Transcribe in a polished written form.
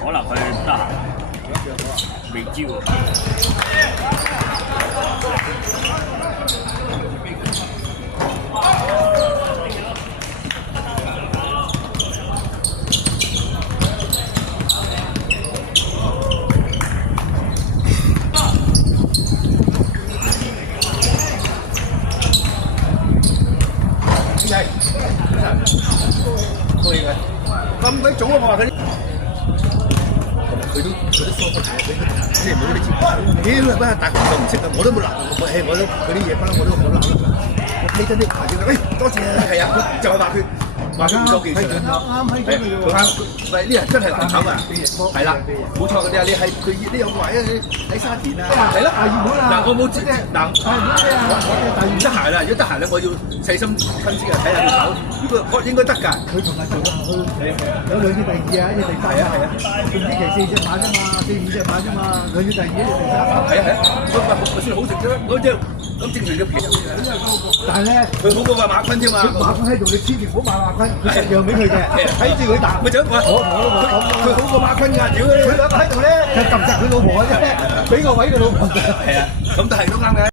可能佢唔得閒，未知喎。係，可以嘅。咁鬼早啊！我話佢啲，佢都疏忽咗，俾佢即係冇啲錢。屌，乜大雄就唔識啊！我都冇鬧，我都嗰啲嘢不嬲我都好鬧啦。你真啲牌子，喂，多謝啊！係啊，就係話佢。話佢唔夠技術啊！啱喺度喎，喂，呢人真係難炒啊！係啦，冇錯嘅，你係佢呢有位啊，喺沙田啊，係啦，嗱我冇知啫，嗱我唔得閒啦，如果得閒咧，我要細心分析啊，睇下佢炒，呢個應該得㗎。佢同埋做得好，有兩隻第二啊，一隻第三啊，總之其4隻馬啫嘛，4、5隻馬啫嘛，兩隻第二，一隻第三。係啊係啊，我算好食啫，嗰隻咁證明咗皮。但係咧，佢好過馬坤添嘛，馬坤喺度，你千祈唔好買馬坤。佢實讓俾佢嘅，睇住佢打。咪就我佢好過馬坤㗎，屌佢兩個喺度咧，就撳實佢老婆嘅啫，俾個位佢老婆。係啊，咁都係都啱嘅。